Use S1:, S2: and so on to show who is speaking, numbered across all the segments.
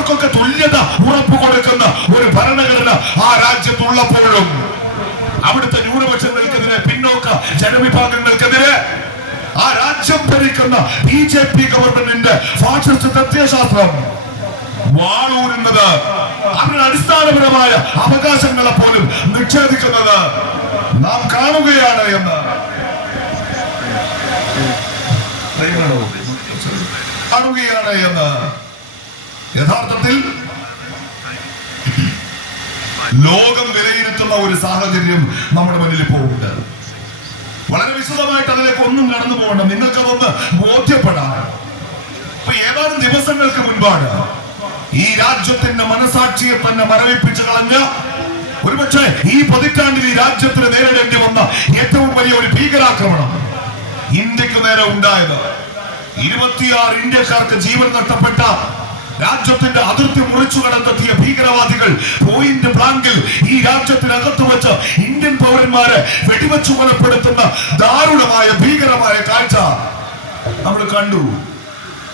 S1: അവർക്കൊക്കെ തുല്യത ഉറപ്പ് കൊടുക്കുന്ന ഒരു ഭരണഘടന ആ രാജ്യത്തുള്ളപ്പോഴും. അവിടുത്തെ ന്യൂനപക്ഷങ്ങൾക്കെതിരെ പിന്നോക്ക ജനവിഭാഗങ്ങൾക്കെതിരെ ആ രാജ്യം ഭരിക്കുന്ന ബി ജെ പി ഗവൺമെന്റിന്റെ ഫാഷിസ്റ്റ് തത്വശാസ്ത്രം വാളൂരുന്നത്. അവരുടെ അടിസ്ഥാനപരമായ അവകാശങ്ങളെ പോലും നിക്ഷേപിക്കുന്നത് നാം കാണുകയാണ് എന്ന്. കാണുകയാണ് എന്ന്. യഥാർത്ഥത്തിൽ ലോകം വിലയിരുത്തുന്ന ഒരു സാഹചര്യം നമ്മുടെ മുന്നിൽ ഇപ്പോൾ ഉണ്ട്. വളരെ വിശദമായിട്ട് അതിലേക്ക് ഒന്നും കടന്നു പോകണം നിങ്ങൾക്ക് അതൊന്ന് ബോധ്യപ്പെടാൻ. ഇപ്പൊ ഏതാനും ദിവസങ്ങൾക്ക് മുൻപാണ് ഈ രാജ്യത്തിന്റെ മനസാക്ഷിയെ തന്നെ മരവിപ്പിച്ചു കളഞ്ഞ ഒരുപക്ഷെ ഈ പതിറ്റാണ്ടിൽ ഈ രാജ്യത്തിന് നേരിടേണ്ടി വന്ന ഏറ്റവും വലിയ ഒരു ഭീകരാക്രമണം ഇന്ത്യയ്ക്ക് നേരെ ഉണ്ടായത്. ഇരുപത്തിയാറ് ഇന്ത്യക്കാർക്ക് ജീവൻ നഷ്ടപ്പെട്ട രാജ്യത്തിന്റെ അതിർത്തി മുറിച്ചു കടന്നെത്തിയ ഭീകരവാദികൾ പോയിന്റ് ബ്ലാങ്കിൽ ഈ രാജ്യത്തിനകത്ത് വെച്ച് ഇന്ത്യൻ പൗരന്മാരെ വെടിവെച്ചു കൊലപ്പെടുത്തുന്ന ദാരുണമായ ഭീകരമായ കാഴ്ച നമ്മൾ കണ്ടു.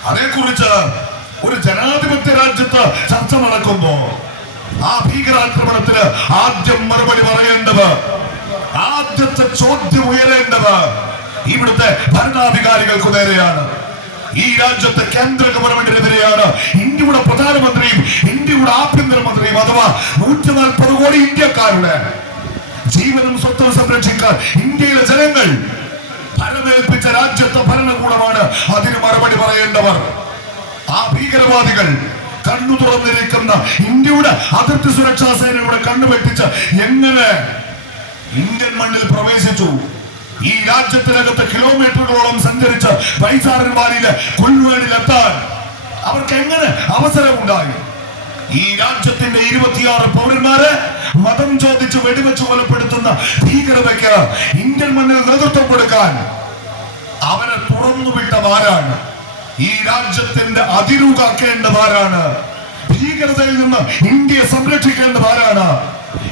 S1: അതേക്കുറിച്ച് ഒരു ജനാധിപത്യ രാജ്യത്ത് ചർച്ച നടക്കുമ്പോ ആ ഭീകരാക്രമണത്തിന് ആദ്യം മറുപടി പറയേണ്ടത് ആദ്യത്തെ ചോദ്യം ഉയരേണ്ടത് ഇവിടുത്തെ ഭരണാധികാരികൾക്ക് നേരെയാണ്. ഈ രാജ്യത്തെ കേന്ദ്ര ഗവൺമെന്റിനെതിരെയാണ് ഇന്ത്യയുടെ പ്രധാനമന്ത്രിയും ഇന്ത്യയുടെ ആഭ്യന്തരമന്ത്രിയും അഥവാ നൂറ്റി നാൽപ്പത് കോടി ഇന്ത്യക്കാരുടെ ജീവനും സ്വത്തും സംരക്ഷിക്കാൻ ഇന്ത്യയിലെ ജനങ്ങൾ ഭരണമേൽപ്പിച്ച രാജ്യത്തെ ഭരണകൂടമാണ്. അതിന് മറുപടി പറയേണ്ടവർ ആ ഭീകരവാദികൾ കണ്ണു തുറന്നിരിക്കുന്ന ഇന്ത്യയുടെ അതിർത്തി സുരക്ഷാ സേനയുടെ കണ്ണു വെട്ടിച്ച് എങ്ങനെ ഇന്ത്യൻ മണ്ണിൽ പ്രവേശിച്ചു? ഈ രാജ്യത്തിനകത്ത് കിലോമീറ്ററുകളോളം സഞ്ചരിച്ച് വാലിയിലെ കൊല്ലുവേടിലെത്താൻ അവർക്ക് എങ്ങനെ അവസരമുണ്ടായി? ഈ രാജ്യത്തിന്റെ ഇരുപത്തിയാറ് പൗരന്മാരെ മതം ചോദിച്ച് വെടിവെച്ച് കൊലപ്പെടുത്തുന്ന ഭീകരതയ്ക്ക് ഇന്ത്യൻ മണ്ണിൽ നേതൃത്വം കൊടുക്കാൻ അവനെ തുറന്നുവിട്ടതാരാണ് ഈ രാജ്യത്തിന്റെ അതിരു കാക്കേണ്ടതാരാണ് ഭീകരതയിൽ നിന്ന് ഇന്ത്യയെ സംരക്ഷിക്കേണ്ടതാരാണ്?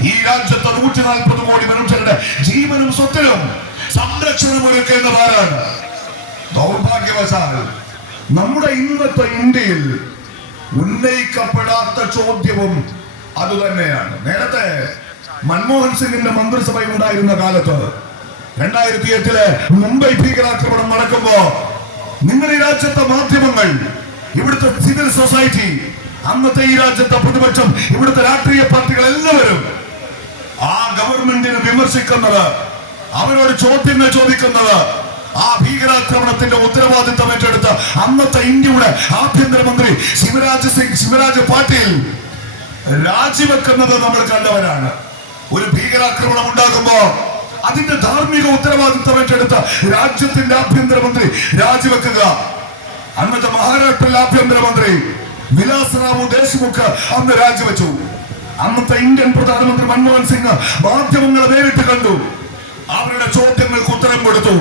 S1: ഈ രാജ്യത്തെ നൂറ്റി നാൽപ്പത് കോടി മനുഷ്യരുടെ ജീവനും സ്വത്തിനും സംരക്ഷണം ഒരുക്കേണ്ടതാരാണ് ദൗർഭാഗ്യവശാൽ നമ്മുടെ ഇന്നത്തെ ഇന്ത്യയിൽ ഉന്നയിക്കപ്പെടാത്ത ചോദ്യവും അതുതന്നെയാണ്. നേരത്തെ മൻമോഹൻ സിംഗിന്റെ മന്ത്രിസഭ ഉണ്ടായിരുന്ന കാലത്ത് രണ്ടായിരത്തി എട്ടിലെ മുംബൈ ഭീകരാക്രമണം നടക്കുമ്പോ നിങ്ങൾ ഈ രാജ്യത്തെ മാധ്യമങ്ങൾ ഇവിടുത്തെ സിവിൽ സൊസൈറ്റി അന്നത്തെ ഈ രാജ്യത്തെ പ്രതിപക്ഷം ഇവിടുത്തെ രാഷ്ട്രീയ പാർട്ടികൾ എല്ലാവരും ആ ഗവൺമെന്റിനെ വിമർശിക്കുന്നത് അവരോട് ചോദ്യങ്ങൾ ചോദിക്കുന്നത്. ആ ഭീകരാക്രമണത്തിന്റെ ഉത്തരവാദിത്തം ഏറ്റെടുത്ത അന്നത്തെ ഇന്ത്യയുടെ ആഭ്യന്തരമന്ത്രി ശിവരാജ് സിംഗ് ശിവരാജ് പാട്ടീൽ രാജിവെക്കുന്നത് നമ്മൾ കണ്ടവരാണ്. ഒരു ഭീകരാക്രമണം ഉണ്ടാകുമ്പോ അതിന്റെ ധാർമ്മിക ഉത്തരവാദിത്തം ഏറ്റെടുത്ത രാജ്യത്തിന്റെ ആഭ്യന്തരമന്ത്രി രാജിവെക്കുക. അന്നത്തെ മഹാരാഷ്ട്രയിലെ ആഭ്യന്തരമന്ത്രി വിലാസ് റാവു ദേശ്മുഖ് അന്ന് രാജിവെച്ചു. അന്നത്തെ ഇന്ത്യൻ പ്രധാനമന്ത്രി മൻമോഹൻ സിംഗ് മാധ്യമങ്ങളെ നേരിട്ട് കണ്ടു. അവരുടെ ചോദ്യങ്ങൾക്ക് ഉത്തരം കൊടുത്തു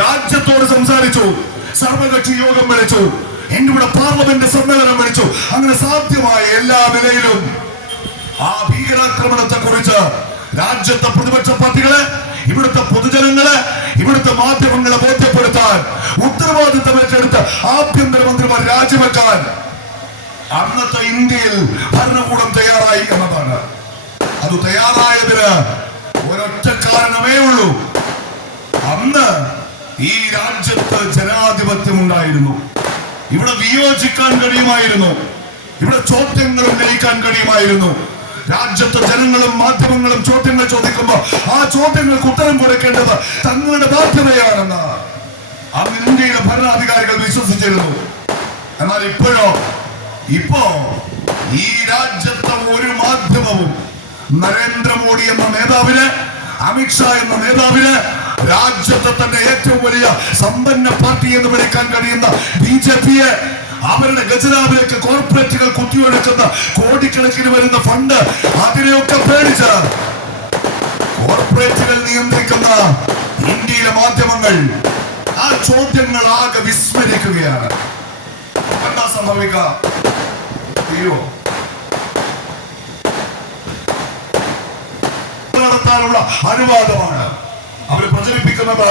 S1: രാജ്യത്തോട് സംസാരിച്ചു. സർവകക്ഷി യോഗം വിളിച്ചു. ഇന്ത്യയുടെ പാർലമെന്റ് സമ്മേളനം വിളിച്ചു. അങ്ങനെ സാധ്യമായ എല്ലാ നിലയിലും ആ ഭീകരാക്രമണത്തെ കുറിച്ച് രാജ്യത്തെ പ്രതിപക്ഷ പാർട്ടികളെ ഇവിടുത്തെ പൊതുജനങ്ങളെ ഇവിടുത്തെ മാധ്യമങ്ങളെ ബോധ്യപ്പെടുത്താൻ ഉത്തരവാദിത്തം ഏറ്റെടുത്ത് ആഭ്യന്തരമന്ത്രിമാർ രാജിവെക്കാൻ അന്നത്തെ ഇന്ത്യയിൽ ഭരണകൂടം തയ്യാറായി എന്നതാണ്. അത് തയ്യാറായതിന് ഒരൊറ്റ കാരണമേ ഉള്ളൂ. അന്ന് ഈ രാജ്യത്ത് ജനാധിപത്യം ഉണ്ടായിരുന്നു ഇവിടെ വിയോജിക്കാൻ കഴിയുമായിരുന്നു. ഇവിടെ ചോദ്യങ്ങൾ ഉന്നയിക്കാൻ കഴിയുമായിരുന്നു. രാജ്യത്തെ ജനങ്ങളും മാധ്യമങ്ങളും ചോദ്യങ്ങൾ ചോദിക്കുമ്പോൾ ആ ചോദ്യങ്ങൾക്ക് ഉത്തരം കൊടുക്കേണ്ടത് തങ്ങളുടെ ബാധ്യതയാണെന്ന് അന്ന് ഇന്ത്യയിലെ ഭരണാധികാരികൾ വിശ്വസിച്ചിരുന്നു. എന്നാൽ ഇപ്പോഴോ? ഇപ്പോ ഈ രാജ്യത്തെ ഒരു മാധ്യമവും നരേന്ദ്രമോദി എന്ന നേതാവിന് അമിത്ഷാ എന്ന നേതാവിന് രാജ്യത്തെ തന്നെ ഏറ്റവും വലിയ സമ്പന്ന പാർട്ടി എന്ന് വിളിക്കാൻ കഴിയുന്ന ബി ജെ പിയെ അവരുടെ ഖജനാവിലേക്ക് കോർപ്പറേറ്റുകൾ കുത്തിയൊഴുക്കുന്ന കോടിക്കണക്കിന് വരുന്ന ഫണ്ട് അതിനെയൊക്കെ പേടിച്ച കോർപ്പറേറ്റുകൾ നിയന്ത്രിക്കുന്ന ഇന്ത്യയിലെ മാധ്യമങ്ങൾ ആ ചോദ്യങ്ങൾ ആകെ വിസ്മരിക്കുകയാണ്. എന്താ സംഭവിക്കുക? നടത്താനുള്ള അനുവാദമാണ്. അവർ പ്രചരിപ്പിക്കുന്നത്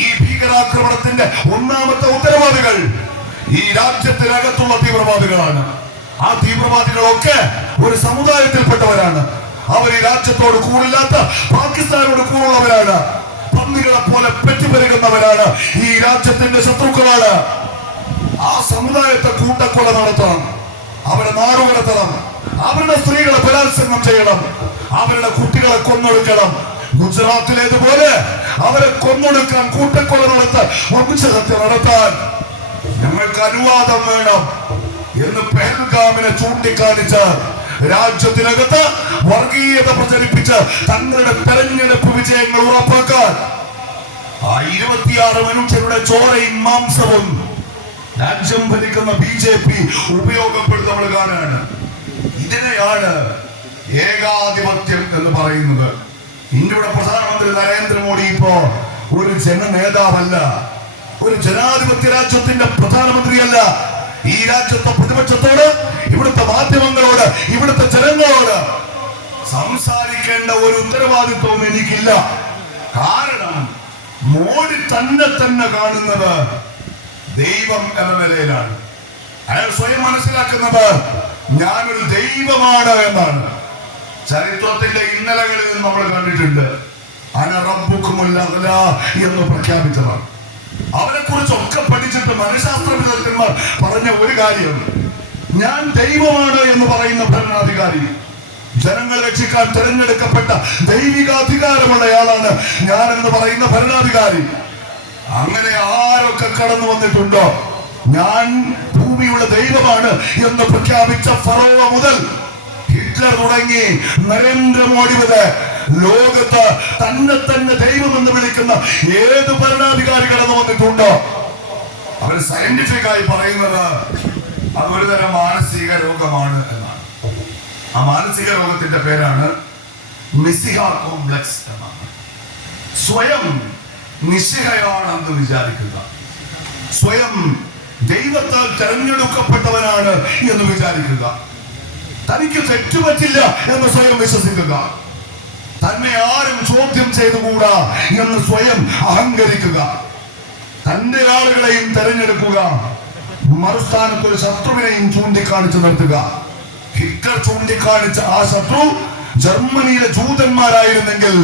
S1: ഈ ഭീകരാക്രമണത്തിന്റെ ഒന്നാമത്തെ ഉത്തരവാദികൾ ഈ രാജ്യത്തിനകത്തുള്ള തീവ്രവാദികളാണ്. ആ തീവ്രവാദികളൊക്കെ ഒരു സമുദായത്തിൽപ്പെട്ടവരാണ്. അവർ ഈ രാജ്യത്തോട് കൂടില്ലാത്ത പാകിസ്ഥാനോട് കൂടുള്ളവരാണ് പന്നികളെ പോലെ പെറ്റുപെരുകുന്നവരാണ് ഈ രാജ്യത്തിന്റെ ശത്രുക്കളാണ്. ആ സമുദായത്തെ കൂട്ടക്കൊല നടത്തണം. അവരെ നാടുകടത്തണം. അവരുടെ സ്ത്രീകളെ ബലാത്സംഗം ചെയ്യണം. അവരുടെ കുട്ടികളെ കൊന്നൊടുക്കണം. ഗുജറാത്തിലേതുപോലെ അവരെ കൊന്നൊടുക്കാൻ കൂട്ടക്കൊല നടത്താൻ വംശഹത്യ നടത്താൻ ഞങ്ങൾക്ക് അനുവാദം വേണം എന്ന് പെഹൽഗാമിനെ ചൂണ്ടിക്കാണിച്ച് രാജ്യത്തിനകത്ത് വർഗീയത പ്രചരിപ്പിച്ച് തങ്ങളുടെ തെരഞ്ഞെടുപ്പ് വിജയങ്ങൾ ഉറപ്പാക്കാൻ ആ ഇരുപത്തിയാറ് മനുഷ്യരുടെ ചോരയും മാംസവും രാജ്യം ഭരിക്കുന്ന ബി ജെ പി ഉപയോഗപ്പെടുത്തുന്നവൾ കാണാണ് ഇതിനെയാണ് ഏകാധിപത്യം എന്ന് പറയുന്നത്. ഇന്ത്യയുടെ പ്രധാനമന്ത്രി നരേന്ദ്രമോദി ഇപ്പോ ഒരു ജന നേതാവല്ല. ഒരു ജനാധിപത്യ രാജ്യത്തിന്റെ പ്രധാനമന്ത്രിയല്ല. ഈ രാജ്യത്തെ പ്രതിപക്ഷത്തോട് ഇവിടുത്തെ മാധ്യമങ്ങളോട് ഇവിടുത്തെ ജനങ്ങളോട് സംസാരിക്കേണ്ട ഒരു ഉത്തരവാദിത്വവും എനിക്കില്ല. കാരണം മോഡി തന്നെ തന്നെ കാണുന്നത് ദൈവം എന്ന നിലയിലാണ്. അയാൾ സ്വയം മനസ്സിലാക്കുന്നത് ഞാനൊരു ദൈവമാണ് എന്നാണ്. ചരിത്രത്തിന്റെ ഇന്നലകളിൽ നമ്മൾ കണ്ടിട്ടുണ്ട്. അന എന്ന് പ്രഖ്യാപിച്ചതാണ് അവരെ കുറിച്ചൊക്കെ പഠിച്ചിട്ട് മനഃശാസ്ത്ര വിദഗ്ധന്മാർ പറഞ്ഞ ഒരു കാര്യം ഞാൻ ദൈവമാണ് എന്ന് പറയുന്ന ഭരണാധികാരി ജനങ്ങൾ രക്ഷിക്കാൻ തിരഞ്ഞെടുക്കപ്പെട്ട ദൈവിക അധികാരമുള്ളയാളാണ് ഞാൻ എന്ന് പറയുന്ന ഭരണാധികാരി. അങ്ങനെ ആരൊക്കെ കടന്നു വന്നിട്ടുണ്ടോ? ഞാൻ ഭൂമിയുടെ ദൈവമാണ് എന്ന് പ്രഖ്യാപിച്ച ഫറോവ മുതൽ ഹിറ്റ്ലർ തുടങ്ങി നരേന്ദ്രമോദി വരെ ലോകത്ത് തന്നെ തന്നെ ദൈവമെന്ന് വിളിക്കുന്ന ഏത് ഭരണാധികാരി കടന്നു വന്നിട്ടുണ്ടോ? അവർ സയന്റിഫിക് ആയി പറയുന്നത് അത് ഒരു തരം മാനസിക രോഗമാണ് എന്നാണ്. ആ മാനസിക രോഗത്തിന്റെ പേരാണ് കോംപ്ലക്സ് എന്നാണ്. സ്വയം നിശ്ചയാണെന്ന് വിചാരിക്കുക. സ്വയം ദൈവത്താൽ തെരഞ്ഞെടുക്കപ്പെട്ടവനാണ് എന്ന് വിചാരിക്കുക. തനിക്ക് തെറ്റുപറ്റില്ല എന്ന് സ്വയം വിശ്വസിക്കുക. തന്നെ ആരും ചോദ്യം ചെയ്തുകൂടാ എന്ന് സ്വയം അഹങ്കരിക്കുക. തന്റെ ആളുകളെയും തെരഞ്ഞെടുക്കുക. മറുസ്ഥാനത്ത് ഒരു ശത്രുവിനെയും ചൂണ്ടിക്കാണിച്ചു നിർത്തുക. ഹിറ്റ്ലർ ചൂണ്ടിക്കാണിച്ച ആ ശത്രു ജർമ്മനിയിലെ ജൂതന്മാരായിരുന്നെങ്കിൽ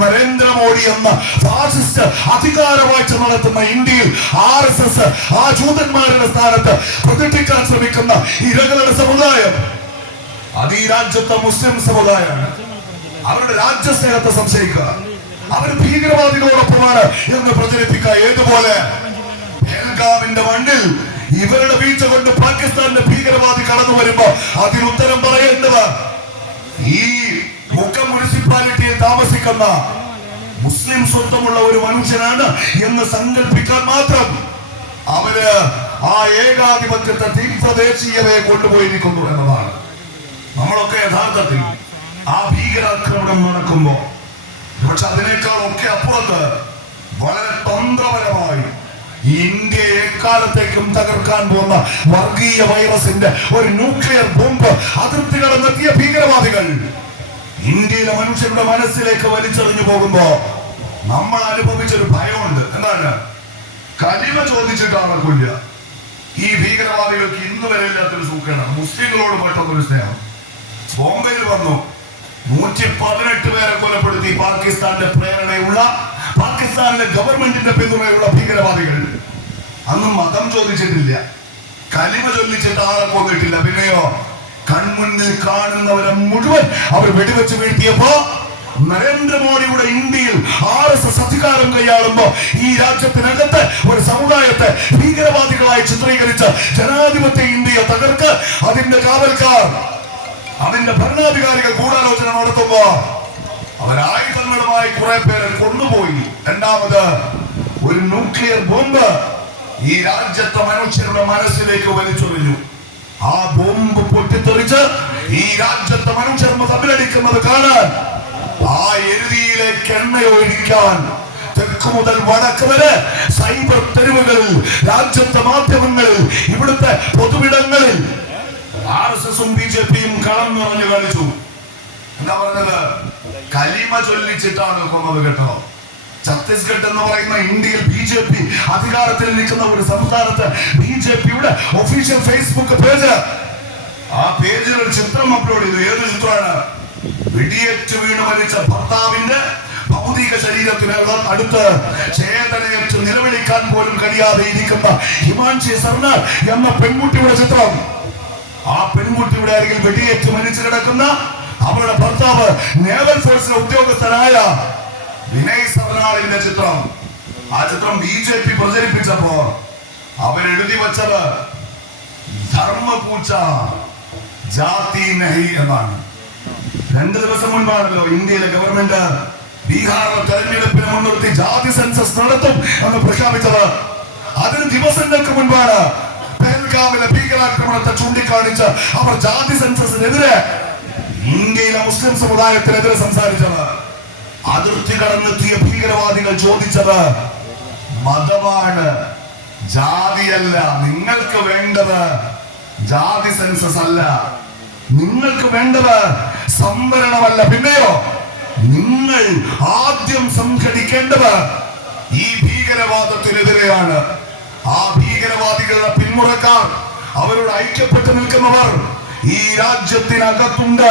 S1: നരേന്ദ്രമോദി എന്ന ഫാസിസ്റ്റ് അധികാരവാഴ്ച നടത്തുന്ന ഇന്ത്യയിൽ ആർ എസ് എസ് ആ ജൂതന്മാരുടെ സ്ഥാനത്ത് പ്രതിഷ്ഠിക്കാൻ ശ്രമിക്കുന്ന ഇരകളുടെ സമുദായം. അത് ഈ രാജ്യത്തെ മുസ്ലിം സമുദായമാണ് അവരുടെ രാജ്യസ്നേഹത്തെ സംശയിക്കുക. അവർ ഭീകരവാദികളോടൊപ്പമാണ് എന്ന് പ്രചരിപ്പിക്കുക. ഏതുപോലെ? മണ്ണിൽ ഇവരുടെ വീഴ്ച കൊണ്ട് പാകിസ്ഥാന്റെ ഭീകരവാദി കടന്നു വരുമ്പോ അതിന് ഉത്തരം പറയേണ്ടത് ഈ മുക്കം മുനിസിപ്പാലിറ്റിയിൽ താമസിക്കുന്ന മുസ്ലിം സ്വന്തമുള്ള ഒരു മനുഷ്യനാണ് എന്ന് സങ്കല്പിക്കാൻ മാത്രം അവർ ആ ഏകാധിപത്യത്തെ തീവ്രദേശീയതയെ കൊണ്ടുപോയിരിക്കുന്നു എന്നതാണ്. നമ്മളൊക്കെ യഥാർത്ഥത്തിൽ ആ ഭീകരാക്രമണം നടക്കുമ്പോ പക്ഷെ അതിനേക്കാൾ ഒക്കെ അപ്പുറത്ത് വളരെ തന്ത്രപരമായി ഇന്ത്യയെ എക്കാലത്തേക്കും തകർക്കാൻ പോകുന്ന വർഗീയ വൈറസിന്റെ ഒരു ന്യൂക്ലിയർ ബോംബ് അതിർത്തി കടന്നെത്തിയ ഭീകരവാദികൾ ഇന്ത്യയിലെ മനുഷ്യരുടെ മനസ്സിലേക്ക് വലിച്ചെറിഞ്ഞു പോകുമ്പോ നമ്മൾ അനുഭവിച്ചൊരു ഭയമുണ്ട്. എന്താണ്? കലിമ ചോദിച്ചിട്ടാണ് കൊല്ലുക. ഈ ഭീകരവാദികൾക്ക് ഇന്ന് വരെ ഇല്ലാത്തൊരു സൂക്കേടാണ്. മുസ്ലിങ്ങളോട് പെട്ടെന്നൊരു സ്നേഹം. ബോംബെയിൽ വന്നു. നൂറ്റി പതിനെട്ട് പേരെ കൊലപ്പെടുത്തി പാകിസ്ഥാന്റെ പ്രേരണയുള്ള പാകിസ്ഥാനിലെ ഗവൺമെന്റിന്റെ പിന്തുണയുള്ള ഭീകരവാദികൾ. അന്ന് മതം ചോദിച്ചിട്ടില്ല. കലിമ ചൊല്ലിച്ചിട്ട് ആളെ കൊന്നിട്ടില്ല. പിന്നെയോ കൺമുന്നിൽ കാണുന്നവരെ മുഴുവൻ അവർ വെടിവെച്ച് വീഴ്ത്തിയപ്പോ നരേന്ദ്രമോദിയുടെ ഇന്ത്യയിൽ ആർ എസ് എസ് അധികാരം കൈയാളുമ്പോ ഈ രാജ്യത്തിനകത്ത് ഒരു സമുദായത്തെ ഭീകരവാദികളായി ചിത്രീകരിച്ച് ജനാധിപത്യ ഇന്ത്യയെ തകർക്ക് അതിന്റെ കാവൽക്കാർ അതിന്റെ ഭരണാധികാരികൾ ഗൂഢാലോചന നടത്തുമ്പോ അവരായുധങ്ങളുമായി കുറെ പേരെ കൊണ്ടുപോയി. രണ്ടാമത് ഒരു ന്യൂക്ലിയർ ബോംബ് ഈ രാജ്യത്തെ മനുഷ്യരുടെ മനസ്സിലേക്ക് വലിച്ചൊറിഞ്ഞു ആ ബോംബ് പൊട്ടിത്തെറിച്ച് ഈ രാജ്യത്തെ മനുഷ്യർ തമ്മിലടിക്കുന്നത് കാണാൻ ആ എരുതിയിലേക്ക് എണ്ണയൊഴിക്കാൻ തെക്ക് മുതൽ വടക്ക് വരെ സൈബർ തെരുവുകളിൽ രാജ്യത്തെ മാധ്യമങ്ങളിൽ ഇവിടുത്തെ പൊതുവിടങ്ങളിൽ ആർ എസ് എസും ബി ജെ പിയും കളം നിറഞ്ഞു കളിച്ചു. എന്താ പറഞ്ഞത്? കലിമ ചൊല്ലിച്ചിട്ടാണ് കൊന്നത് കേട്ടോ. ഛത്തീസ്ഗഡ് എന്ന് പറയുന്ന ഇന്ത്യയിൽ ബി ജെ പി അധികാരത്തിൽ നിൽക്കുന്ന ഒരു സംസ്ഥാനത്ത് ബി ജെ പിയുടെ ഒഫീഷ്യൽ ഫേസ്ബുക്ക് പേജ് ആ പേജിൽ ഒരു ചിത്രം അപ്ലോഡ് ചെയ്തു. ഏത് ചിത്രമാണ്? വെടിയേറ്റ് വീണ് മരിച്ച ഭർത്താവിന്റെ ഭൗതിക ശരീരത്തിന് അടുത്ത് ചേതനയേറ്റ് നിലവിളിക്കാൻ പോലും കഴിയാതെ ഇരിക്കുന്ന ഹിമാൻഷി സർണ എന്ന പെൺകുട്ടിയുടെ ചിത്രം. ആ പെൺകുട്ടിയുടെ അരികിൽ വെടിയേറ്റ് മരിച്ചു കിടക്കുന്ന അവരുടെ ഭർത്താവ് നേവൽ ഫോഴ്സിലെ ഉദ്യോഗസ്ഥനായ വിനയ് സബനാളിന്റെ ചിത്രം. ആ ചിത്രം ബി ജെ പി പ്രചരിപ്പിച്ചപ്പോ അവരെഴുതി വച്ചത് ധർമ്മപൂച്ച ജാതി നഹി എന്നാണ്. രണ്ട് ദിവസം മുൻപാണല്ലോ ഇന്ത്യയിലെ ഗവൺമെന്റ് ബീഹാറിലെ തെരഞ്ഞെടുപ്പിനെ മുൻനിർത്തി ജാതി സെൻസസ് നടത്തും എന്ന് പ്രഖ്യാപിച്ചത്. അതിന് ദിവസങ്ങൾക്ക് മുൻപാണ് പെഹൽഗാമിലെ ഭീകരാക്രമണത്തെ ചൂണ്ടിക്കാണിച്ച് അവർ ജാതി സെൻസസിനെതിരെ ഇന്ത്യയിലെ മുസ്ലിം സമുദായത്തിനെതിരെ സംസാരിച്ചത്. അതിർത്തി കടന്നെത്തിയ ഭീകരവാദികൾ ചോദിച്ചത് മതമാണ് ജാതിയല്ല നിങ്ങൾക്ക് വേണ്ടത് ജാതി സെൻസസ് അല്ല. നിങ്ങൾക്ക് വേണ്ടത് സംവരണമല്ല. പിന്നെയോ നിങ്ങൾ ആദ്യം സംഘടിക്കേണ്ടത് ഈ ഭീകരവാദത്തിനെതിരെയാണ്. ആ ഭീകരവാദികളുടെ പിന്മുറക്കാർ അവരോട് ഐക്യപ്പെട്ട് നിൽക്കുന്നവർ ഈ രാജ്യത്തിനകത്തുണ്ട്.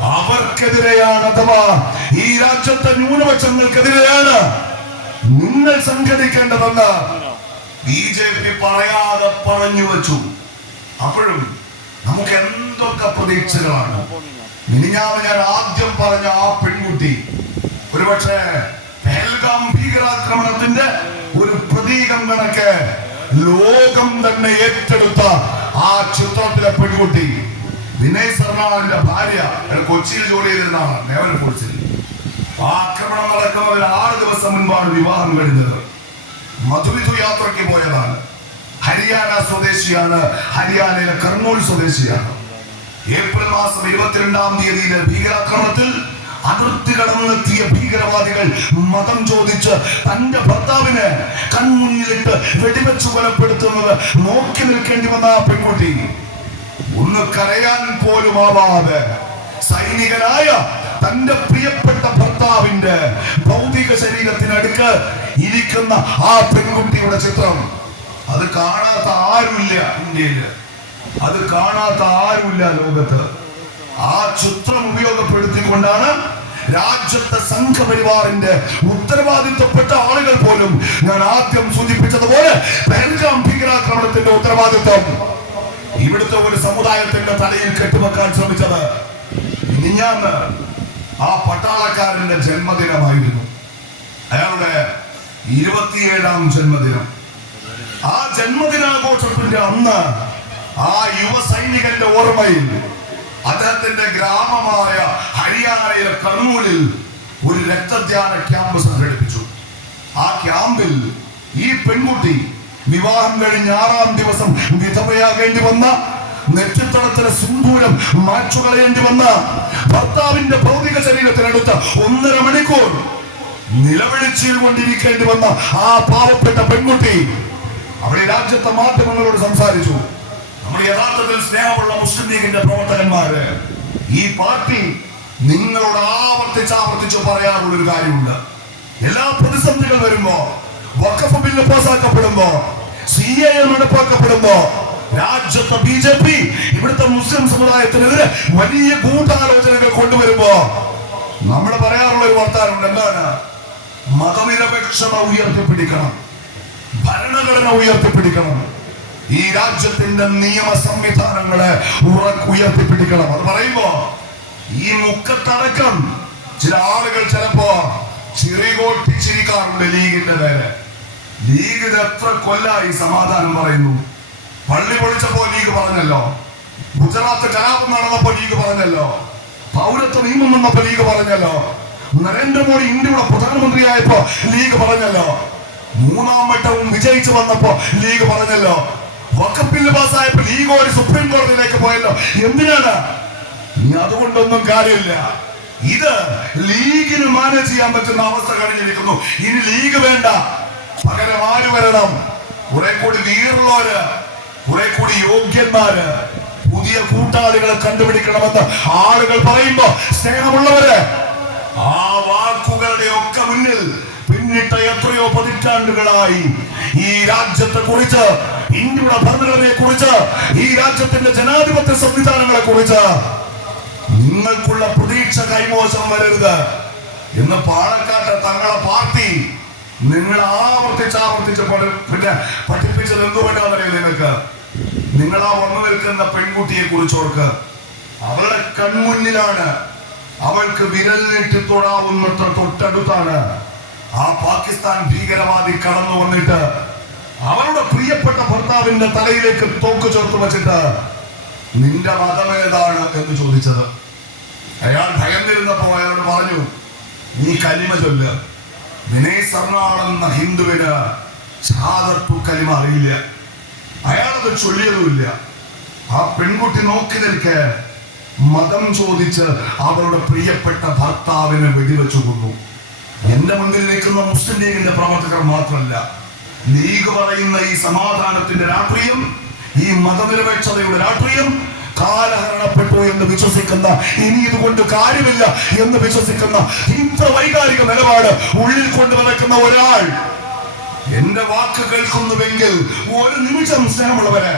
S1: അവർക്കെതിരെയാണ് അഥവാ ഈ രാജ്യത്തെ ന്യൂനപക്ഷങ്ങൾക്കെതിരെയാണ് നിങ്ങൾ സംഘടിക്കേണ്ടതെന്ന് ബി ജെ പി പറയാതെ പറഞ്ഞു വച്ചു. അപ്പോഴും നമുക്ക് എന്തൊക്കെ പ്രതീക്ഷകളാണ്? മിനിഞ്ഞാവ് ഞാൻ ആദ്യം പറഞ്ഞ ആ പെൺകുട്ടി ഒരുപക്ഷെ ഭീകരാക്രമണത്തിന്റെ ഒരു പ്രതീകം കണക്ക് ലോകം തന്നെ ഏറ്റെടുത്ത ആ ചിത്രത്തിലെ പെൺകുട്ടി വിനയ് ശർമാവിന്റെ ഭാര്യ കൊച്ചിയിൽ ജോലി ചെയ്തിരുന്നതാണ് നേവൽ ഫോഴ്സിൽ ആ ആക്രമണം നടക്കുന്നതിന് ആറ് ദിവസം മുൻപാണ് വിവാഹം കഴിഞ്ഞത്. മധുവിധു യാത്രയ്ക്ക് പോയതാണ്. ഹരിയാന സ്വദേശിയാണ്. ഹരിയാനയിലെ കർണൂൽ സ്വദേശിയാണ്. ഏപ്രിൽ മാസം ഇരുപത്തിരണ്ടാം തീയതിയിലെ ഭീകരാക്രമണത്തിൽ അതിർത്തി കടന്നെത്തിയ ഭീകരവാദികൾ മതം ചോദിച്ച് തന്റെ ഭർത്താവിനെ കൺമുന്നിലിട്ട് വെടിവെച്ച് കൊലപ്പെടുത്തുന്നത് നോക്കി നിൽക്കേണ്ടി വന്ന ആ പെൺകുട്ടി. ഒന്ന് കരയാൻ പോലും ആവാതെ സൈനികനായ തന്റെ പ്രിയപ്പെട്ട ഭർത്താവിന്റെ ഭൗതിക ശരീരത്തിനടുക്ക് ഇരിക്കുന്ന ആ പെൺകുട്ടിയുടെ ചിത്രം. അത് കാണാത്ത ആരുമില്ല ഇന്ത്യയിൽ. അത് കാണാത്ത ആരുമില്ല ലോകത്ത്. ആ ചിത്രം ഉപയോഗപ്പെടുത്തിക്കൊണ്ടാണ് രാജ്യത്തെ സംഘപരിവാറിന്റെ ഉത്തരവാദിത്വപ്പെട്ട ആളുകൾ പോലും ഞാൻ ആദ്യം സൂചിപ്പിച്ചതുപോലെ പെഹൽഗാം ഭീകരാക്രമണത്തിന്റെ ഉത്തരവാദിത്വം ഇവിടുത്തെ ഒരു സമുദായത്തിന്റെ തലയിൽ കെട്ടുവെക്കാൻ ശ്രമിച്ചത് മിനിഞ്ഞാന്ന് ആ പട്ടാളക്കാരന്റെ ജന്മദിനമായിരുന്നു. അയാളുടെ ഇരുപത്തിയേഴാം ജന്മദിനം. ആ ജന്മദിനാഘോഷത്തിന്റെ അന്ന് ആ യുവ സൈനികന്റെ ഓർമ്മയിൽ അദ്ദേഹത്തിന്റെ ഗ്രാമമായ ഹരിയാനയിലെ കണ്ണൂരിൽ ഒരു രക്തധ്യാന ക്യാമ്പ് സംഘടിപ്പിച്ചു. ആ ക്യാമ്പിൽ ഈ പെൺകുട്ടി വിവാഹം കഴിഞ്ഞ ആറാം ദിവസം വിധവയാകേണ്ടി വന്ന നെറ്റിത്തടത്തിലെ സിന്ദൂരം മാച്ചു കളയേണ്ടി വന്ന ഭർത്താവിന്റെ ഭൗതിക ശരീരത്തിനടുത്ത് ഒന്നര മണിക്കൂർ നിലവിളിച്ചിൽ കൊണ്ടിരിക്കേണ്ടി വന്ന ആ പാവപ്പെട്ട പെൺകുട്ടി അവിടെ രാജ്യത്തെ മാധ്യമങ്ങളോട് സംസാരിച്ചു. നമ്മൾ യഥാർത്ഥത്തിൽ സ്നേഹമുള്ള മുസ്ലിം ലീഗിന്റെ പ്രവർത്തകന്മാര് ഈ പാർട്ടി നിങ്ങളോട് ആവർത്തിച്ച് ആവർത്തിച്ച് പറയാറുള്ള ഒരു കാര്യമുണ്ട്. എല്ലാ പ്രതിസന്ധികൾ വരുമ്പോ വക്കഫ് ബില്ല് പാസ്സാക്കപ്പെടുമ്പോ സി എ എം നടപ്പാക്കപ്പെടുമ്പോ രാജ്യത്തെ ബി ജെ പി ഇവിടുത്തെ മുസ്ലിം സമുദായത്തിനെതിരെ വലിയ കൂട്ടാലോചനകൾ കൊണ്ടുവരുമ്പോ നമ്മൾ പറയാറുള്ള ഒരു വർത്താനുണ്ട് എന്താണ്? മതനിരപേക്ഷത ഉയർത്തിപ്പിടിക്കണം. ഭരണഘടന ഉയർത്തിപ്പിടിക്കണം. ഈ രാജ്യത്തിന്റെ നിയമ സംവിധാനങ്ങളെ ഉയർത്തിപ്പിടിക്കണം. അത് പറയുമ്പോ ഈ മുക്കത്തടക്കം ചില ആളുകൾ ചിലപ്പോ ചിറികോട്ടിച്ചിരിക്കാറുണ്ട് ലീഗിന്റെ പേര് ലീഗ് എത്ര കൊല്ലായി സമാധാനം പറയുന്നു. പള്ളി പൊളിച്ചപ്പോ ലീഗ് പറഞ്ഞല്ലോ. ഗുജറാത്ത് കലാപം നടന്നപ്പോ ലീഗ് പറഞ്ഞല്ലോ. പൗരത്വ നിയമം വന്നപ്പോ ലീഗ് പറഞ്ഞല്ലോ. നരേന്ദ്രമോദി ഇന്ത്യയുടെ പ്രധാനമന്ത്രിയായപ്പോ ലീഗ് പറഞ്ഞല്ലോ. മൂന്നാം വട്ടവും വിജയിച്ചു വന്നപ്പോ ലീഗ് പറഞ്ഞല്ലോ. ബില്ല് പാസ്സായപ്പോൾ ഈ ഒരു സുപ്രീം കോടതിയിലേക്ക് പോയല്ലോ. എന്തിനാണ്? ഇനി അതുകൊണ്ടൊന്നും കാര്യമില്ല. ഇത് ലീഗിന് മാനേജ് ചെയ്യാൻ പറ്റുന്ന അവസ്ഥ കഴിഞ്ഞിരിക്കുന്നു ഇനി ലീഗ് വേണ്ട. പകരം ആര് വരണം? കുറെ കൂടി വീറുള്ളവര് കുറെ കൂടി യോഗ്യന്മാര് പുതിയ കൂട്ടാളികളെ കണ്ടുപിടിക്കണമെന്ന് ആളുകൾ പറയുമ്പോ സ്നേഹമുള്ളവര് ആ വാക്കുകളുടെ ഒക്കെ മുന്നിൽ പിന്നിട്ട എത്രയോ പതിറ്റാണ്ടുകളായി ഈ രാജ്യത്തെ കുറിച്ച് ഇന്ത്യയുടെ ഭരണഘടനയെ കുറിച്ച് ഈ രാജ്യത്തിന്റെ ജനാധിപത്യ സംവിധാനങ്ങളെ കുറിച്ച് നിങ്ങൾക്കുള്ള പ്രതീക്ഷ കൈമോശം വരരുത് എന്ന് പാലക്കാട്ടെ തങ്ങളെ പാർട്ടി നിങ്ങൾ ആവർത്തിച്ച് ആവർത്തിച്ച് പിന്നെ പഠിപ്പിച്ചത് എന്തുകൊണ്ടാണെന്നറിയോ നിങ്ങൾക്ക്? നിങ്ങൾ ആ വന്നു നിൽക്കുന്ന പെൺകുട്ടിയെ കുറിച്ച് ഓർക്ക്. അവളുടെ കൺമുന്നിലാണ് അവൾക്ക് വിരൽ നീട്ടി തൊടാവുന്നത്ര തൊട്ടടുത്താണ് ആ പാകിസ്ഥാൻ ഭീകരവാദി കടന്നു വന്നിട്ട് അവളുടെ പ്രിയപ്പെട്ട ഭർത്താവിന്റെ തലയിലേക്ക് തോക്ക് ചേർത്ത് വെച്ചിട്ട് നിന്റെ മതമേതാണ് എന്ന് ചോദിച്ചത്. അയാൾ ഭയന്നിരുന്നപ്പോ അയാളോട് പറഞ്ഞു നീ കലിമ ചൊല്ല്. വിനയ് സർണാളെന്ന ഹിന്ദുവിന് ഷഹാദത്തു കലിമ അറിയില്ല. അയാളത് ചൊല്ലിയതുമില്ല. ആ പെൺകുട്ടി നോക്കി നിൽക്കെ മതം ചോദിച്ച് അവളുടെ പ്രിയപ്പെട്ട ഭർത്താവിനെ വെടിവെച്ചു കൊന്നു. എന്റെ മുന്നിൽ നിൽക്കുന്ന മുസ്ലിം ലീഗിന്റെ പ്രവർത്തകർ മാത്രമല്ല ലീഗ് പറയുന്ന ഈ സമാധാനത്തിന്റെ രാഷ്ട്രീയം ഈ മതനിരപേക്ഷതയുടെ രാഷ്ട്രീയം കാലഹരണപ്പെട്ടു എന്ന് വിശ്വസിക്കുന്ന ഇനി ഇതുകൊണ്ട് കാര്യമില്ല എന്ന് വിശ്വസിക്കുന്ന തീവ്ര വൈകാരിക നിലപാട് ഉള്ളിൽ കൊണ്ട് നടക്കുന്ന ഒരാൾ എന്റെ വാക്ക് കേൾക്കുന്നുവെങ്കിൽ ഒരു നിമിഷം സ്നേഹമുള്ളവരെ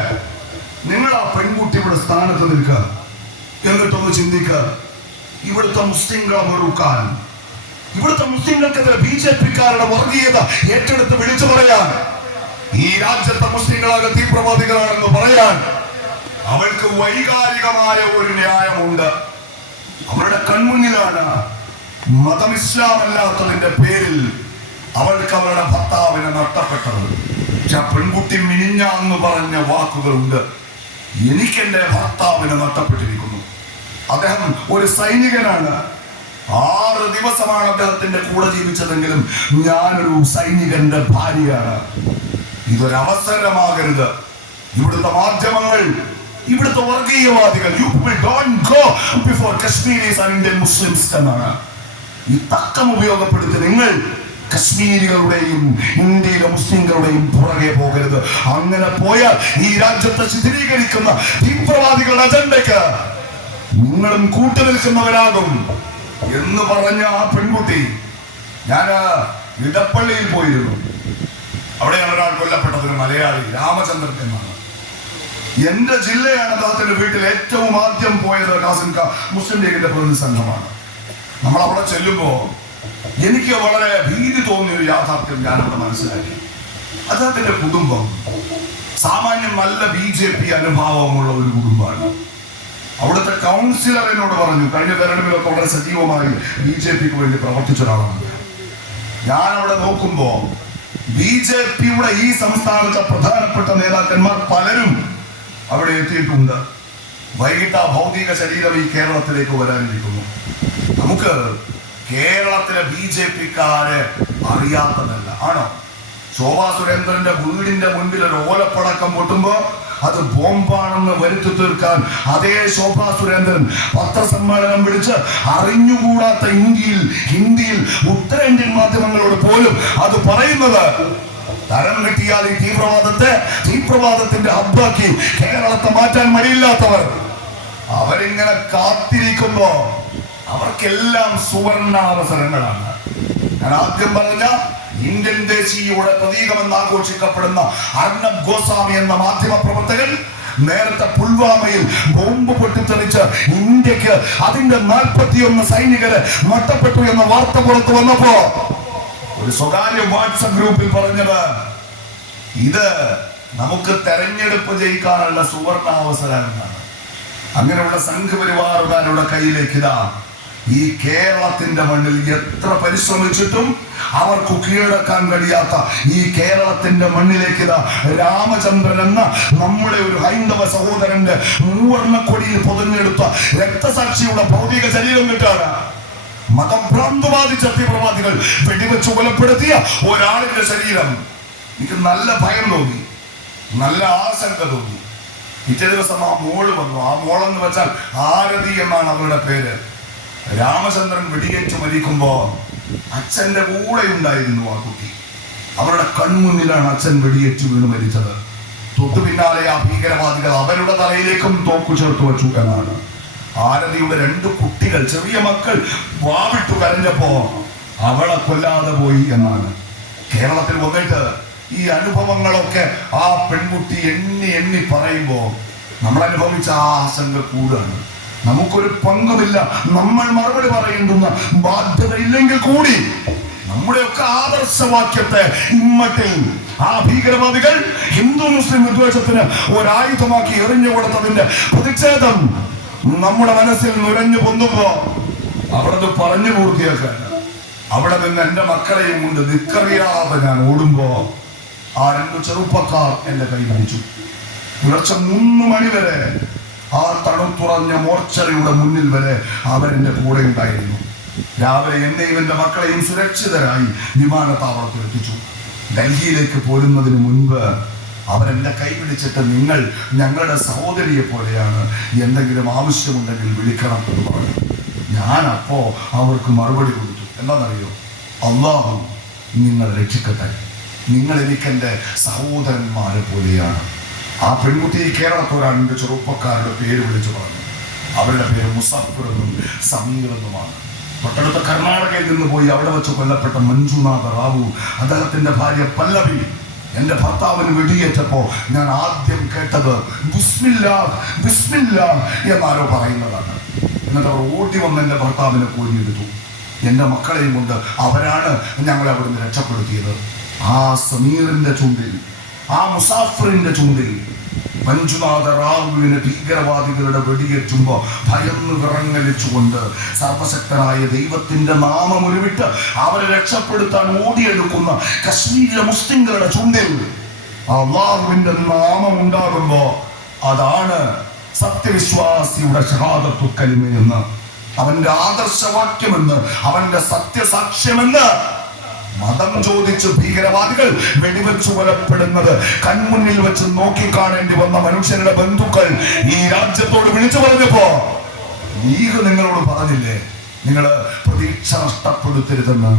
S1: നിങ്ങൾ ആ പെൺകുട്ടിയുടെ സ്ഥാനത്ത് നിൽക്കുക. എന്നിട്ടൊന്ന് ചിന്തിക്കുക. ഇവിടുത്തെ മുസ്ലിങ്ങളെ വെറുക്കാൻ ഇവിടുത്തെ മുസ്ലിങ്ങൾക്കെതിരെ ബി ജെ പിക്കാരുടെ വർഗീയത ഏറ്റെടുത്ത് വിളിച്ചു പറയാൻ ഈ രാജ്യത്തെ മുസ്ലിങ്ങളാകെ തീവ്രവാദികളാണെന്ന് പറയാൻ അവൾക്ക് വൈകാരികമായ ഒരു ന്യായമുണ്ട്. അവരുടെ കൺമുന്നിലാണ് മതം ഇസ്ലാം അല്ലാത്തതിന്റെ പേരിൽ അവൾക്ക് അവരുടെ ഭർത്താവിനെ നഷ്ടപ്പെട്ടത്. ആ പെൺകുട്ടി മിനിഞ്ഞാന്ന് പറഞ്ഞ വാക്കുകളുണ്ട്. എനിക്കെന്റെ ഭർത്താവിനെ നഷ്ടപ്പെട്ടിരിക്കുന്നു. അദ്ദേഹം ഒരു സൈനികനാണ്. ആറ് ദിവസമാണ് അദ്ദേഹത്തിന്റെ കൂടെ ജീവിച്ചതെങ്കിലും ഞാനൊരു സൈനികന്റെ ഭാര്യയാണ്. ഇതൊരവസരമാകരുത് ഇവിടുത്തെ മാധ്യമങ്ങൾ ഇവിടുത്തെ വർഗീയവാദികൾ you don't go before Kashmiris and Indian Muslims എന്നാണ്. ഈ തക്കം ഉപയോഗപ്പെടുത്തി നിങ്ങൾ കശ്മീരികളുടെയും ഇന്ത്യയിലെ മുസ്ലിങ്ങളുടെയും പുറകെ പോകരുത്. അങ്ങനെ പോയാൽ ഈ രാജ്യത്തെ ശിഥിലീകരിക്കുന്ന തീവ്രവാദികളുടെ അജണ്ടയ്ക്ക് നിങ്ങളും കൂട്ടുനിൽക്കുന്നവരാകും എന്ന് പറഞ്ഞ ആ പെൺകുട്ടി ഞാൻ ഇടപ്പള്ളിയിൽ പോയിരുന്നു. അവിടെയാണ് ഒരാൾ കൊല്ലപ്പെട്ടത് മലയാളി രാമചന്ദ്രൻ എന്നാണ്. എന്റെ ജില്ലയാണ് അദ്ദേഹത്തിന്റെ വീട്ടിൽ ഏറ്റവും ആദ്യം പോയത് കാസിം മുസ്ലിം ലീഗിന്റെ പ്രതിനിധി സംഘമാണ്. നമ്മൾ അവിടെ ചെല്ലുമ്പോൾ എനിക്ക് വളരെ ഭീതി തോന്നിയ യാഥാർത്ഥ്യം ഞാൻ അവിടെ മനസ്സിലാക്കി. അദ്ദേഹത്തിന്റെ കുടുംബം സാമാന്യം നല്ല ബി ജെ പി അനുഭാവമുള്ള ഒരു കുടുംബമാണ്. അവിടുത്തെ കൗൺസിലർ എന്നോട് പറഞ്ഞു കഴിഞ്ഞ തെരഞ്ഞെടുപ്പിലൊക്കെ വളരെ സജീവമായി ബി ജെ പിക്ക് വേണ്ടി പ്രവർത്തിച്ച ഒരാളാണ്. ഞാൻ അവിടെ നോക്കുമ്പോ ബി ജെ പിയുടെ ഈ സംസ്ഥാനത്തെ പ്രധാനപ്പെട്ട നേതാക്കന്മാർ പലരും അവിടെ എത്തിയിട്ടുണ്ട്. വൈകിട്ട് ആ ഭൗതിക ശരീരം ഈ കേരളത്തിലേക്ക് വരാനിരിക്കുന്നു. നമുക്ക് കേരളത്തിലെ ബി ജെ പിക്കാരെ അറിയാത്തതല്ല. ആണോ? ശോഭാ സുരേന്ദ്രന്റെ വീടിന്റെ മുൻപിൽ ഒരു ഓലപ്പടക്കം പൊട്ടുമ്പോ അത് ബോംബാണെന്ന് വരുത്തി തീർക്കാൻ അതേ ശോഭാ സുരേന്ദ്രൻ പത്രസമ്മേളനം വിളിച്ച് അറിഞ്ഞുകൂടാത്ത ഇന്ത്യയിൽ ഹിന്ദിയിൽ ഉത്തരേന്ത്യൻ മാധ്യമങ്ങളോട് പോലും അത് പറയുന്നത്. തരം കിട്ടിയാൽ ഈ തീവ്രവാദത്തെ തീവ്രവാദത്തിന്റെ ഹബ്ബാക്കി കേരളത്തെ മാറ്റാൻ മടിയില്ലാത്തവർ. അവരിങ്ങനെ കാത്തിരിക്കുമ്പോ അവർക്കെല്ലാം സുവർണാവസരങ്ങളാണ്. ഞാൻ ആദ്യം പറഞ്ഞ ഇന്ത്യൻ ദേശീയയുടെ പ്രതീകമെന്ന് ആഘോഷിക്കപ്പെടുന്ന അർണബ് ഗോസ്വാമി എന്ന മാധ്യമ പ്രവർത്തകൻ നേരത്തെ പുൽവാമയിൽ ബോംബ് പൊട്ടിത്തെറിച്ച് ഇന്ത്യയ്ക്ക് അതിന്റെ നാൽപ്പത്തിയൊന്ന് സൈനികര് നഷ്ടപ്പെട്ടു എന്ന വാർത്ത പുറത്തു വന്നപ്പോ ഒരു സ്വകാര്യ വാട്സപ്പ് ഗ്രൂപ്പിൽ പറഞ്ഞത് ഇത് നമുക്ക് തെരഞ്ഞെടുപ്പ് ജയിക്കാനുള്ള സുവർണാവസരം എന്നാണ്. അങ്ങനെയുള്ള സംഘപരിവാറുകാരുടെ കയ്യിലേക്ക് ഇതാ ഈ കേരളത്തിന്റെ മണ്ണിൽ എത്ര പരിശ്രമിച്ചിട്ടും അവർക്ക് കീഴടക്കാൻ കഴിയാത്ത ഈ കേരളത്തിന്റെ മണ്ണിലേക്ക് ഇതാ രാമചന്ദ്രൻ എന്ന നമ്മുടെ ഒരു ഹൈന്ദവ സഹോദരന്റെ മൂവർണക്കൊടിയിൽ പൊതിഞ്ഞെടുത്ത രക്തസാക്ഷിയുടെ ഭൗതിക ശരീരം കിട്ടാണ് മതഭ്രാന്ത് ബാധിച്ച തീവ്രവാദികൾ വെടിവെച്ച് കൊലപ്പെടുത്തിയ ഒരാളിന്റെ ശരീരം. എനിക്ക് നല്ല ഭയം തോന്നി. നല്ല ആശങ്ക തോന്നി. പിറ്റേ ദിവസം ആ മോൾ വന്നു. ആ മോളെന്ന് വെച്ചാൽ ആരതി എന്നാണ് അവരുടെ പേര്. രാമചന്ദ്രൻ വെടിയേറ്റ് മരിക്കുമ്പോ അച്ഛന്റെ കൂടെ ഉണ്ടായിരുന്നു ആ കുട്ടി. അവരുടെ കൺമുന്നിലാണ് അച്ഛൻ വെടിയേറ്റ് വീണ് മരിച്ചത്. തൊട്ടു പിന്നാലെ ആ ഭീകരവാദികൾ അവരുടെ തലയിലേക്കും തോക്കു ചേർത്ത് വെച്ചു എന്നാണ്. ആരതിയുടെ രണ്ട് കുട്ടികൾ ചെറിയ മക്കൾ വാവിട്ടു കരഞ്ഞപ്പോ അവളെ കൊല്ലാതെ പോയി എന്നാണ്. കേരളത്തിൽ വന്നിട്ട് ഈ അനുഭവങ്ങളൊക്കെ ആ പെൺകുട്ടി എണ്ണി എണ്ണി പറയുമ്പോൾ നമ്മൾ അനുഭവിച്ച ആ ആശങ്ക കൂടുകയാണ് നമുക്കൊരു പങ്കുമില്ല. നമ്മൾ മറുപടി പറയേണ്ടുന്ന ബാധ്യത ഇല്ലെങ്കിൽ കൂടി നമ്മുടെയൊക്കെ ആദർശവാക്യത്തെ ഇമ്മട്ടിൽ ആ ഭീകരവാദികൾ ഹിന്ദു മുസ്ലിം വിദ്വേഷത്തിന് ഒരായുധമാക്കി എറിഞ്ഞു കൊടുത്തതിന്റെ പ്രതിഷേധം നമ്മുടെ മനസ്സിൽ നുരഞ്ഞു പൊന്നുമ്പോ അവിടെ പറഞ്ഞു പൂർത്തിയാക്കാൻ. അവിടെ നിന്ന് എന്റെ മക്കളെയും കൊണ്ട് നിക്കറിയാതെ ഞാൻ ഓടുമ്പോ ആ രണ്ട് ചെറുപ്പക്കാർ എന്റെ കൈ പിടിച്ചു. പുലർച്ചെ മൂന്ന് മണി വരെ ആ തണുത്തുറഞ്ഞ മോർച്ചറിയുടെ മുന്നിൽ വരെ അവരെന്റെ കൂടെ ഉണ്ടായിരുന്നു. രാവിലെ എന്നെയും എന്റെ മക്കളെയും സുരക്ഷിതരായി വിമാനത്താവളത്തിൽ എത്തിച്ചു. ഡൽഹിയിലേക്ക് പോരുന്നതിന് മുൻപ് അവരെന്റെ കൈ പിടിച്ചിട്ട് നിങ്ങൾ ഞങ്ങളുടെ സഹോദരിയെ പോലെയാണ് എന്തെങ്കിലും ആവശ്യമുണ്ടെങ്കിൽ വിളിക്കണം എന്ന് പറഞ്ഞു. ഞാൻ അപ്പോ അവർക്ക് മറുപടി കൊടുത്തു. എന്താണെന്നറിയോ? അള്ളാഹു നിങ്ങൾ രക്ഷിക്കട്ടെ. നിങ്ങൾ എനിക്കെന്റെ സഹോദരന്മാരെ പോലെയാണ്. ആ പെൺകുട്ടി കേരളത്തിൽ രണ്ട് ചെറുപ്പക്കാരുടെ പേര് വിളിച്ചു പറഞ്ഞു. അവരുടെ പേര് മുസാഫിർ എന്നും സമീർ എന്നുമാണ് തൊട്ടടുത്ത കർണാടകയിൽ നിന്ന് പോയി അവിടെ വെച്ച് കൊല്ലപ്പെട്ട മഞ്ജുനാഥ റാവു അദ്ദേഹത്തിന്റെ ഭാര്യ പല്ലവി എന്റെ ഭർത്താവിന് വെടിയേറ്റപ്പോ ഞാൻ ആദ്യം കേട്ടത് എന്നാരോ പറയുന്നതാണ്. എന്നിട്ട് അവർ ഓടി വന്ന് എന്റെ ഭർത്താവിനെ കോരിയെടുത്തു. എന്റെ മക്കളെയും കൊണ്ട് അവരാണ് ഞങ്ങളെ അവിടുന്ന് രക്ഷപ്പെടുത്തിയത്. ആ സമീറിന്റെ ചുണ്ടിൽ ആ മുസാഫറിന്റെ ചൂണ്ടിൽ മഞ്ജുനാഥ റാവുവിന് ഭീകരവാദികളുടെ വെടിയേറ്റുമ്പോ ഭയന്ന് വിറങ്ങലിച്ചുകൊണ്ട് സർവശക്തനായ ദൈവത്തിന്റെ നാമം ഉരുവിട്ട് അവരെ രക്ഷപ്പെടുത്താൻ ഓടിയെടുക്കുന്ന കശ്മീരിലെ മുസ്ലിങ്ങളുടെ ചൂണ്ടിൽ അള്ളാഹുവിന്റെ നാമം ഉണ്ടാകുമ്പോ അതാണ് സത്യവിശ്വാസിയുടെ ഷഹാദത്തു കലിമയെന്ന് അവന്റെ ആദർശവാക്യമെന്ന് അവന്റെ സത്യസാക്ഷ്യമെന്ന് മതം ചോദിച്ച് ഭീകരവാദികൾ വെടിവെച്ചു കൊലപ്പെടുന്നത്. കൺമുന്നിൽ വെച്ച് നോക്കിക്കാണേണ്ടി വന്ന മനുഷ്യരുടെ ബന്ധുക്കൾ ഈ രാജ്യത്തോട് വിളിച്ചു പറഞ്ഞപ്പോ ലീഗ് നിങ്ങളോട് പറഞ്ഞില്ലേ? നിങ്ങൾ പ്രതീക്ഷ നഷ്ടപ്പെടുത്തരുതെന്ന്.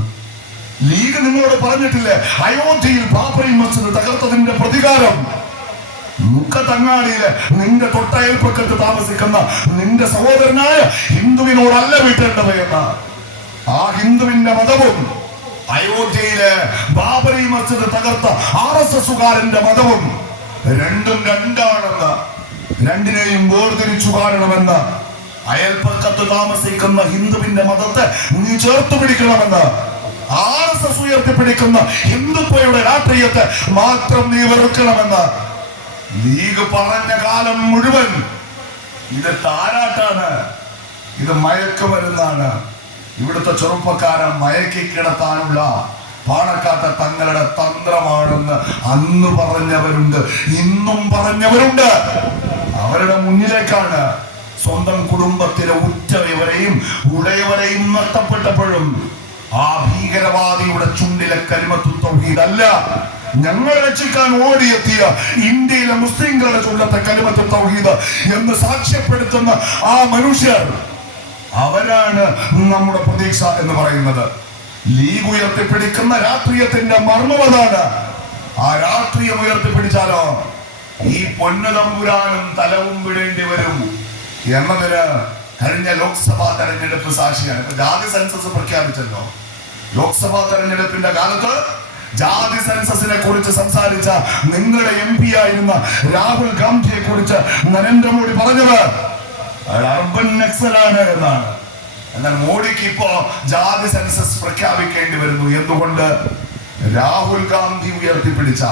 S1: ലീഗ് നിങ്ങളോട് പറഞ്ഞിട്ടില്ലേ? അയോധ്യയിൽ ബാബറി മസ്ജിദ് തകർത്തതിന്റെ പ്രതികാരം. മുക്കത്തങ്ങാടിയിൽ നിന്റെ തൊട്ടയൽപ്പക്കത്ത് താമസിക്കുന്ന നിന്റെ സഹോദരനായ ഹിന്ദുവിനോടല്ല വീട്ടേണ്ടത് ആ ഹിന്ദുവിന്റെ മതവും അയോധ്യയിലെ ബാബറി മസ്ജിദ് തകർത്ത ആർ എസ് എസുകാരന്റെ മതവും രണ്ടും രണ്ടാണെന്ന് രണ്ടിനെയും വേർതിരിച്ചു കാണണമെന്ന് അയൽപ്പക്കത്ത് താമസിക്കുന്ന ഹിന്ദുവിന്റെ മതത്തെ നീ ചേർത്ത് പിടിക്കണമെന്ന് ആർ എസ് എസ് ഉയർത്തിപ്പിടിക്കുന്ന ഹിന്ദുത്വയുടെ രാഷ്ട്രീയത്തെ മാത്രം നീ വെറുക്കണമെന്ന് ലീഗ് പറഞ്ഞ കാലം മുഴുവൻ ഇത് താരാട്ടാണ് ഇത് മയക്കുമരുന്നാണ്. ഇവിടുത്തെ ചെറുപ്പക്കാരെ മയക്കി കിടത്താനുള്ള പാണക്കാത്ത തങ്ങളുടെ തന്ത്രമാണെന്ന് അന്ന് പറഞ്ഞവരുണ്ട് ഇന്നും പറഞ്ഞവരുണ്ട്. അവരുടെ മുന്നിലേക്കാണ് സ്വന്തം കുടുംബത്തിലെ ഉറ്റവരെയും ഉടയവരെയും നഷ്ടപ്പെട്ടപ്പോഴും ആ ഭീകരവാദിയുടെ ചുണ്ടിലെ കലിമത്തു തൗഹീദല്ല. ഞങ്ങൾ രക്ഷിക്കാൻ ഓടിയെത്തിയ ഇന്ത്യയിലെ മുസ്ലിങ്ങളുടെ ചുണ്ടത്തെ കരിമത്തു തൗഹീദ് എന്ന് സാക്ഷ്യപ്പെടുത്തുന്ന ആ മനുഷ്യർ അവരാണ് നമ്മുടെ പ്രതീക്ഷ എന്ന് പറയുന്നത്. ലീഗ് ഉയർത്തിപ്പിടിക്കുന്ന രാഷ്ട്രീയത്തിന്റെ മർമ്മം അതാണ്. ആ രാഷ്ട്രീയം ഉയർത്തിപ്പിടിച്ചാലോ? ഈ പൊന്നു തമ്പുരാനും തലവും വിടേണ്ടി വരും. എന്നതിന് കഴിഞ്ഞ ലോക്സഭാ തെരഞ്ഞെടുപ്പ് സാക്ഷിയാണ്. ഇപ്പൊ ജാതി സെൻസസ് പ്രഖ്യാപിച്ചല്ലോ. ലോക്സഭാ തെരഞ്ഞെടുപ്പിന്റെ കാലത്ത് ജാതി സെൻസസിനെ കുറിച്ച് സംസാരിച്ച നിങ്ങളുടെ എം പി ആയിരുന്ന രാഹുൽ ഗാന്ധിയെ കുറിച്ച് നരേന്ദ്രമോദി പറഞ്ഞത് അയാൾ അർബൻ നക്സലാണ് എന്നാണ്. എന്നാൽ മോഡിക്ക് ഇപ്പോ ജാതി സെൻസസ് പ്രഖ്യാപിക്കേണ്ടി വരുന്നു. എന്തുകൊണ്ട്? രാഹുൽ ഗാന്ധി ഉയർത്തിപ്പിടിച്ച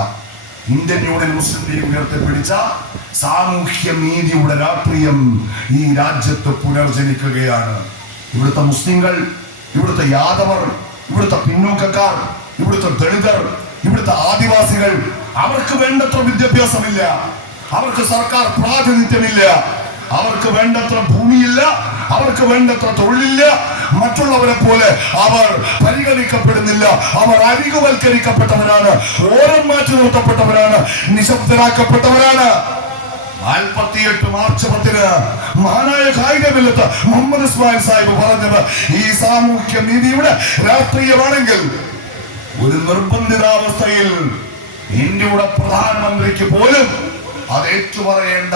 S1: ഇന്ത്യൻ യൂണിയൻ മുസ്ലിം ലീഗ് ഉയർത്തിപ്പിടിച്ച സാമൂഹ്യ നീതിയുടെ രാഷ്ട്രീയം ഈ രാജ്യത്ത് പുനർജനിക്കുകയാണ്. ഇവിടുത്തെ മുസ്ലിങ്ങൾ ഇവിടുത്തെ യാദവർ ഇവിടുത്തെ പിന്നോക്കക്കാർ ഇവിടുത്തെ ദളിതർ ഇവിടുത്തെ ആദിവാസികൾ അവർക്ക് വേണ്ടത്ര വിദ്യാഭ്യാസമില്ല. അവർക്ക് സർക്കാർ പ്രാതിനിധ്യമില്ല. അവർക്ക് വേണ്ടത്ര ഭൂമിയില്ല അവർക്ക് വേണ്ടത്ര തൊഴിലില്ല മറ്റുള്ളവരെ പോലെ അവർ പരിഗണിക്കപ്പെടുന്നില്ല. അവർ അരികുവൽക്കരിക്കപ്പെട്ടവരാണ് ഓരം മാറ്റി നിർത്തപ്പെട്ടവരാണ് നിശബ്ദരാക്കപ്പെട്ടവരാണ്. നാൽപ്പത്തിയെട്ട് മാർച്ച് പത്തിന് മഹാനായ കായികമില്ലത്ത് മുഹമ്മദ് ഇസ്മായിൽ സാഹിബ് പറഞ്ഞത് ഈ സാമൂഹ്യ നീതിയുടെ രാഷ്ട്രീയമാണെങ്കിൽ ഒരു നിർബന്ധിതാവസ്ഥയിൽ ഇന്ത്യയുടെ പ്രധാനമന്ത്രിക്ക് പോലും അത് ഏറ്റുപറയേണ്ട